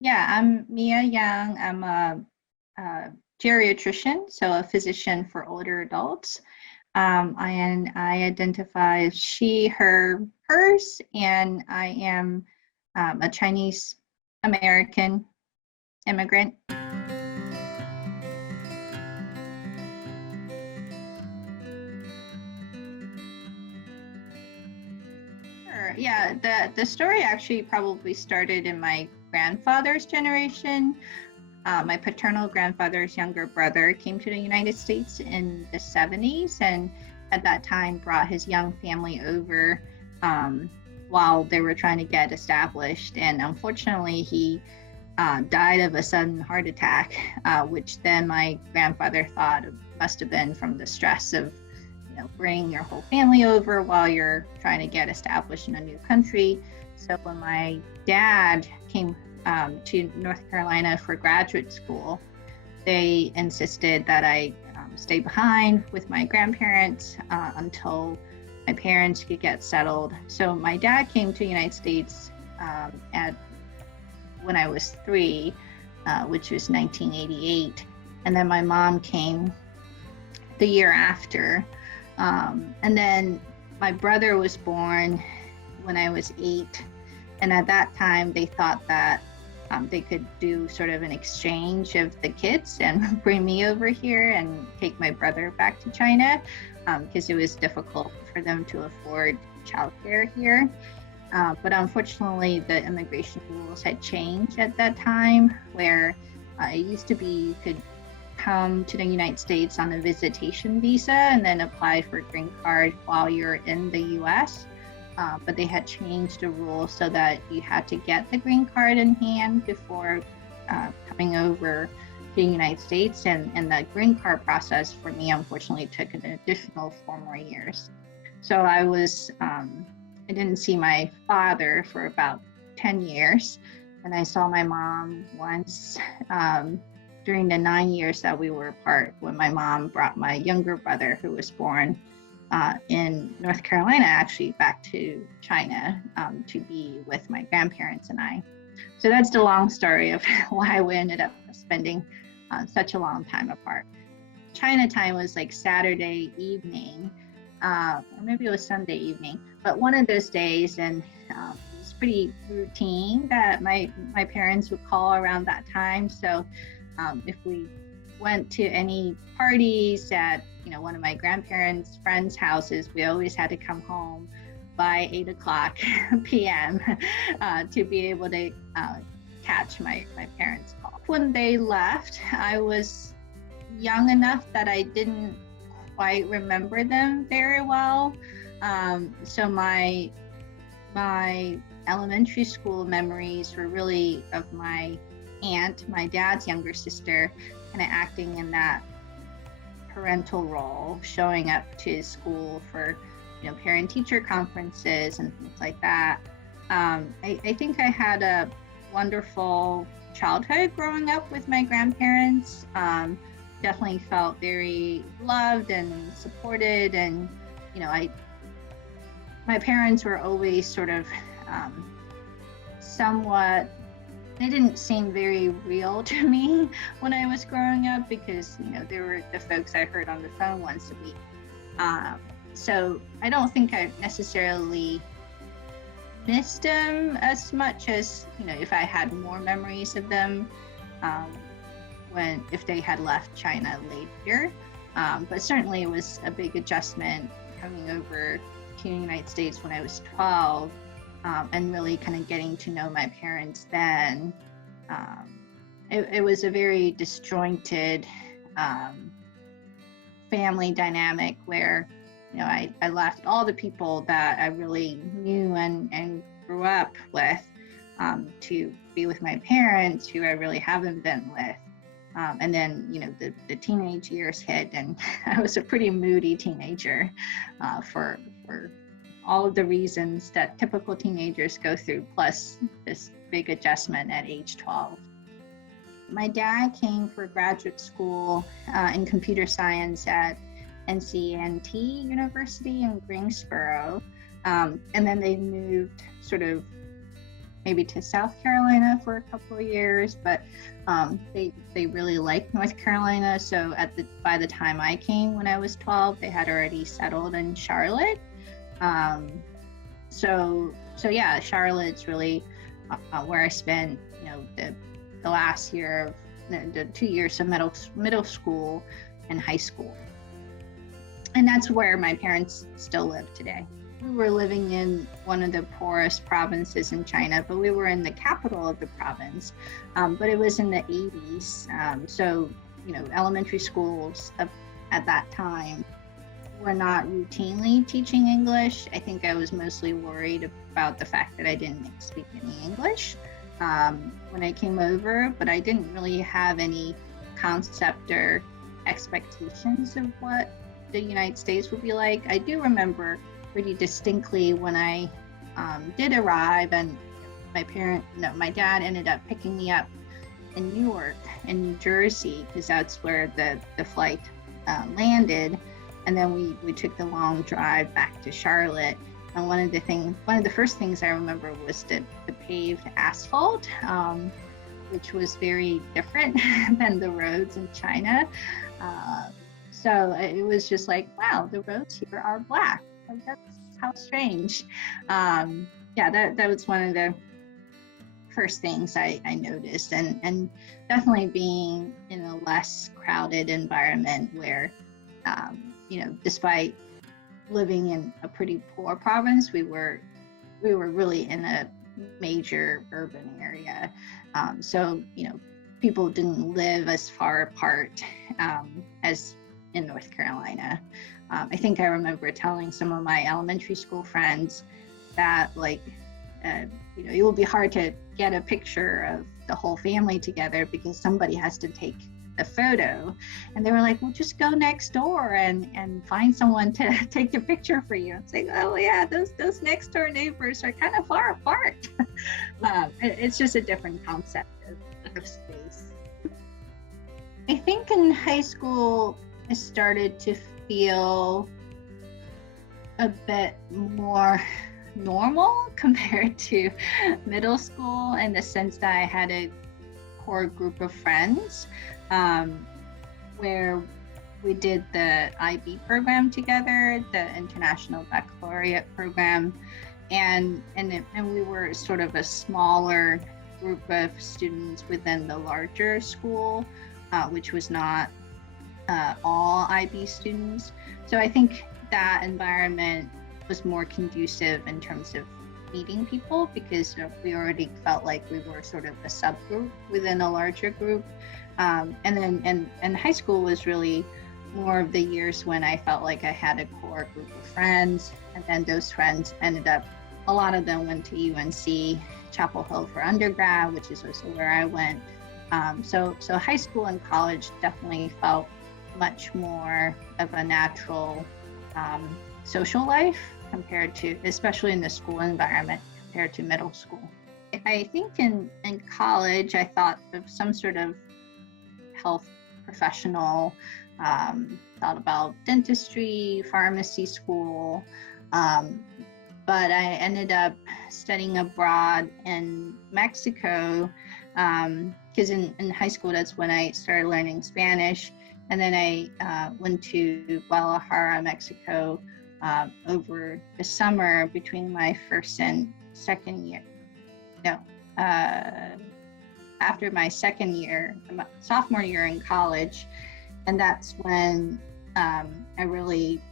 Yeah, I'm Mia Young. I'm a geriatrician, so a physician for older adults. I identify as she, her, hers, and I am a Chinese American immigrant. Sure. Yeah, the story actually probably started in my grandfather's generation. My paternal grandfather's younger brother came to the United States in the 70s, and at that time brought his young family over um, while they were trying to get established. And unfortunately, he died of a sudden heart attack, which then my grandfather thought must have been from the stress of bringing your whole family over while you're trying to get established in a new country. So when my dad came to North Carolina for graduate school, they insisted that I stay behind with my grandparents until my parents could get settled. So my dad came to the United States at when I was 3, which was 1988, and then my mom came the year after. And then my brother was born when I was 8. And at that time, they thought that they could do sort of an exchange of the kids and bring me over here and take my brother back to China because it was difficult for them to afford childcare here. But unfortunately, the immigration rules had changed at that time, where it used to be you could come to the United States on a visitation visa and then apply for a green card while you're in the US. But they had changed the rules so that you had to get the green card in hand before coming over to the United States. And the green card process for me, unfortunately, took an additional 4 more years. So I didn't see my father for about 10 years. And I saw my mom once during the 9 years that we were apart, when my mom brought my younger brother, who was born in North Carolina, actually back to China to be with my grandparents and I. So that's the long story of why we ended up spending such a long time apart. China time was like Saturday evening, or maybe it was Sunday evening, but one of those days, and it was pretty routine that my parents would call around that time. So if we went to any parties at one of my grandparents' friends' houses, we always had to come home by 8 o'clock p.m. To be able to catch my parents' call. When they left, I was young enough that I didn't quite remember them very well. So my elementary school memories were really of my aunt, my dad's younger sister, kind of acting in that parental role, showing up to school for parent-teacher conferences and things like that. I think I had a wonderful childhood growing up with my grandparents. Definitely felt very loved and supported, and my parents were always sort of somewhat, they didn't seem very real to me when I was growing up, because they were the folks I heard on the phone once a week. So I don't think I necessarily missed them as much as if I had more memories of them if they had left China later. But certainly it was a big adjustment coming over to the United States when I was 12. And really kind of getting to know my parents then. It was a very disjointed family dynamic where I left all the people that I really knew and grew up with to be with my parents, who I really haven't been with. And then the teenage years hit, and I was a pretty moody teenager for all of the reasons that typical teenagers go through, plus this big adjustment at age 12. My dad came for graduate school in computer science at NCNT University in Greensboro. And then they moved sort of maybe to South Carolina for a couple of years, but they really liked North Carolina. So by the time I came when I was 12, they had already settled in Charlotte. Um, so yeah, Charlotte's really where I spent, the last year of the 2 years of middle school and high school. And that's where my parents still live today. We were living in one of the poorest provinces in China, but we were in the capital of the province. But it was in the 80s. So, elementary schools at that time were not routinely teaching English. I think I was mostly worried about the fact that I didn't speak any English when I came over, but I didn't really have any concept or expectations of what the United States would be like. I do remember pretty distinctly when I did arrive, and my dad ended up picking me up in Newark in New Jersey, because that's where the flight landed. And then we took the long drive back to Charlotte. And one of the first things I remember was the paved asphalt, which was very different than the roads in China. So it was just like, wow, the roads here are black. Like, that's how strange. That was one of the first things I noticed, and definitely being in a less crowded environment where, despite living in a pretty poor province, we were really in a major urban area. So people didn't live as far apart as in North Carolina. I think I remember telling some of my elementary school friends that it will be hard to get a picture of the whole family together because somebody has to take the photo. And they were like, well, just go next door and find someone to take the picture for you. And say, oh yeah, those next door neighbors are kind of far apart. It's just a different concept of space. I think in high school, I started to feel a bit more normal compared to middle school, in the sense that I had a core group of friends where we did the IB program together, the International Baccalaureate program, and we were sort of a smaller group of students within the larger school, which was not all IB students. So I think that environment was more conducive in terms of meeting people, because we already felt like we were sort of a subgroup within a larger group. And high school was really more of the years when I felt like I had a core group of friends, and then those friends ended up, a lot of them went to UNC Chapel Hill for undergrad, which is also where I went. So high school and college definitely felt much more of a natural social life compared to, especially in the school environment, compared to middle school. I think in college, I thought of some sort of health professional, thought about dentistry, pharmacy school, but I ended up studying abroad in Mexico, because in high school, that's when I started learning Spanish. And then I went to Guadalajara, Mexico, over the summer between my first and second year. After my second year, sophomore year in college. And that's when I really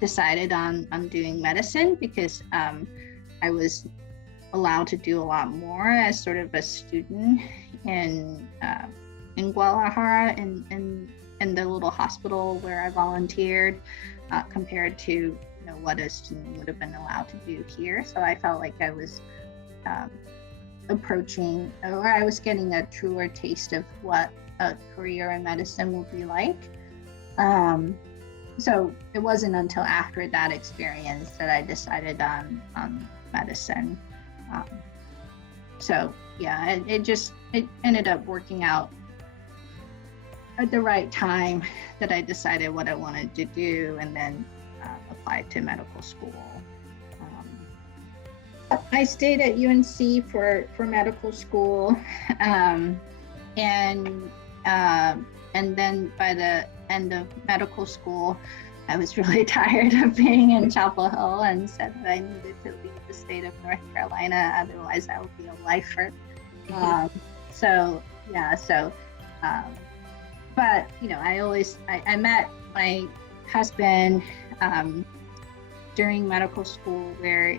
decided on doing medicine, because I was allowed to do a lot more as sort of a student in Guadalajara, in the little hospital where I volunteered, compared to what a student would have been allowed to do here. So I felt like I was approaching, or I was getting a truer taste of what a career in medicine would be like. So it wasn't until after that experience that I decided on medicine. So yeah, it ended up working out at the right time that I decided what I wanted to do, and then applied to medical school. I stayed at UNC for medical school, um, and and then by the end of medical school, I was really tired of being in Chapel Hill and said that I needed to leave the state of North Carolina, otherwise I would be a lifer. Um, so yeah, so um, but I met my husband um, during medical school where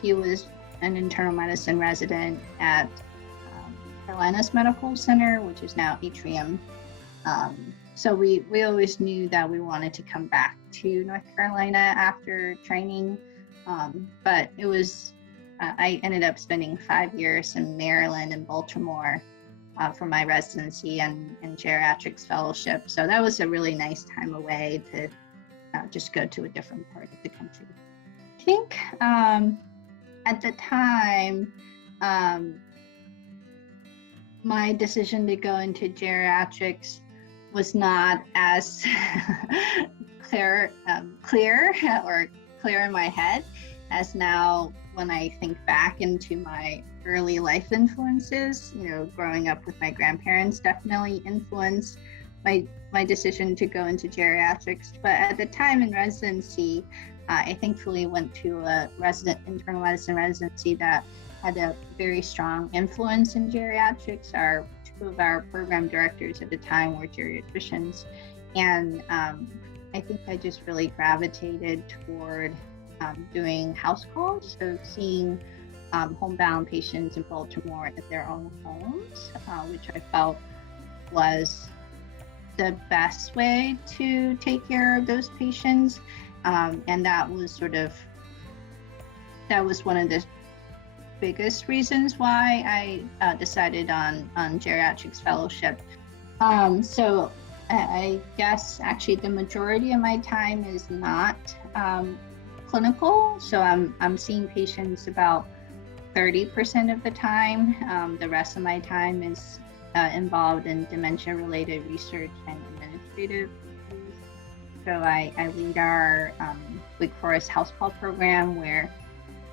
he was an internal medicine resident at Carolinas Medical Center, which is now Atrium. So we always knew that we wanted to come back to North Carolina after training, but it was I ended up spending 5 years in Maryland and Baltimore for my residency and geriatrics fellowship. So that was a really nice time away to just go to a different part of the country. I think at the time, my decision to go into geriatrics was not as clear or clear in my head as now when I think back into my early life influences. Growing up with my grandparents definitely influenced my decision to go into geriatrics. But at the time in residency, I thankfully went to a internal medicine residency that had a very strong influence in geriatrics. Two of our program directors at the time were geriatricians, and I think I just really gravitated toward doing house calls, so seeing homebound patients in Baltimore at their own homes, which I felt was the best way to take care of those patients. And that was one of the biggest reasons why I decided on geriatrics fellowship. So I guess actually the majority of my time is not clinical. So I'm seeing patients about 30% of the time. The rest of my time is involved in dementia-related research and administrative duties. So I lead our Wake Forest House Call program, where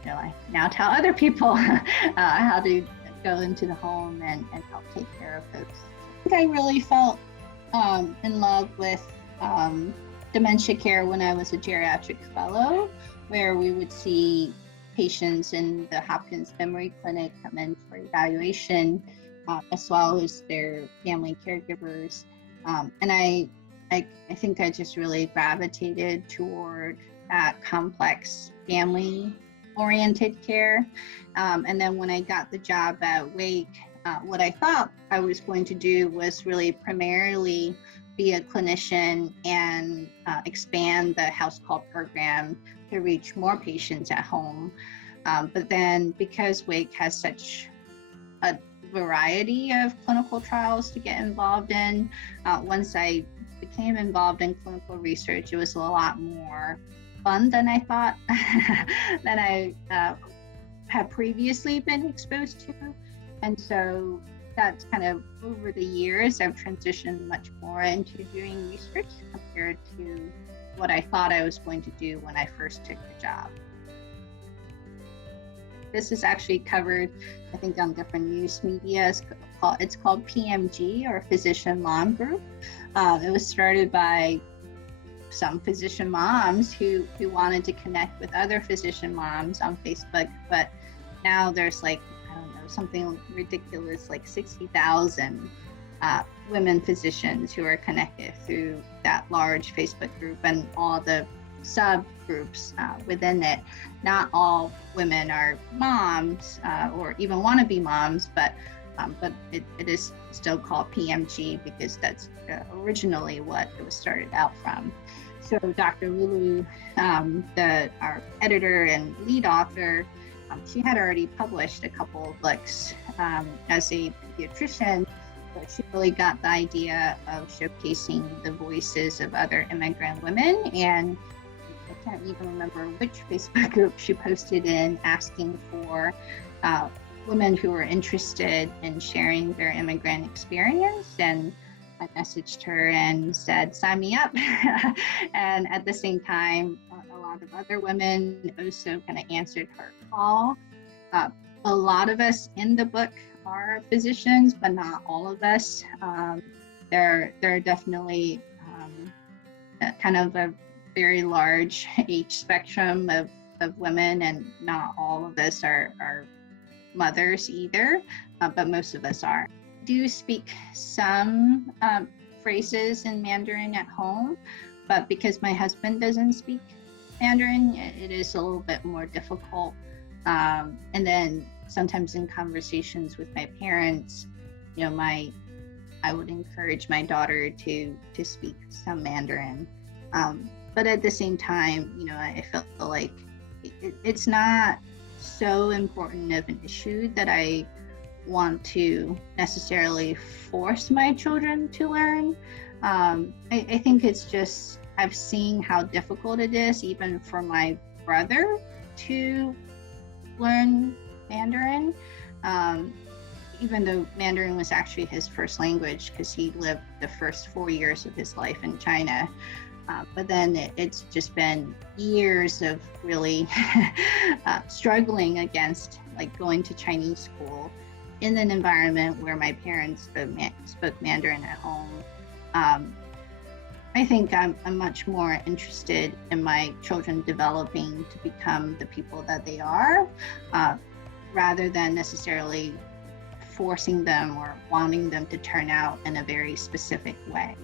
I now tell other people how to go into the home and help take care of folks. I think I really felt in love with dementia care when I was a geriatric fellow, where we would see patients in the Hopkins Memory Clinic come in for evaluation, as well as their family caregivers. And I think I just really gravitated toward that complex family-oriented care. And then when I got the job at Wake, what I thought I was going to do was really primarily be a clinician and expand the house call program to reach more patients at home. But then because Wake has such a variety of clinical trials to get involved in, once I became involved in clinical research, it was a lot more fun than I thought than I had previously been exposed to. And so that's kind of over the years, I've transitioned much more into doing research compared to what I thought I was going to do when I first took the job. This is actually covered, I think, on different news media. It's called PMG, or Physician Mom Group. It was started by some physician moms who wanted to connect with other physician moms on Facebook, but now there's something ridiculous, like 60,000 women physicians who are connected through that large Facebook group and all the subgroups within it. Not all women are moms or even want to be moms, but it is still called PMG because that's originally what it was started out from. So Dr. Lulu, our editor and lead author, she had already published a couple of books as a pediatrician, but she really got the idea of showcasing the voices of other immigrant women. And I can't even remember which Facebook group she posted in, asking for women who were interested in sharing their immigrant experience. And I messaged her and said, sign me up. And at the same time, a lot of other women also kind of answered her call. Uh, a lot of us in the book are physicians, but not all of us. There are definitely kind of a very large age spectrum of women, and not all of us are mothers either, but most of us are. I do speak some phrases in Mandarin at home, but because my husband doesn't speak Mandarin, it is a little bit more difficult. And then sometimes in conversations with my parents, I would encourage my daughter to speak some Mandarin. But at the same time, I feel like it's not so important of an issue that I want to necessarily force my children to learn. I think it's just, I've seen how difficult it is even for my brother to learn Mandarin, even though Mandarin was actually his first language because he lived the first 4 years of his life in China. But then it's just been years of really struggling against like going to Chinese school in an environment where my parents spoke Mandarin at home. I think I'm much more interested in my children developing to become the people that they are, rather than necessarily forcing them or wanting them to turn out in a very specific way.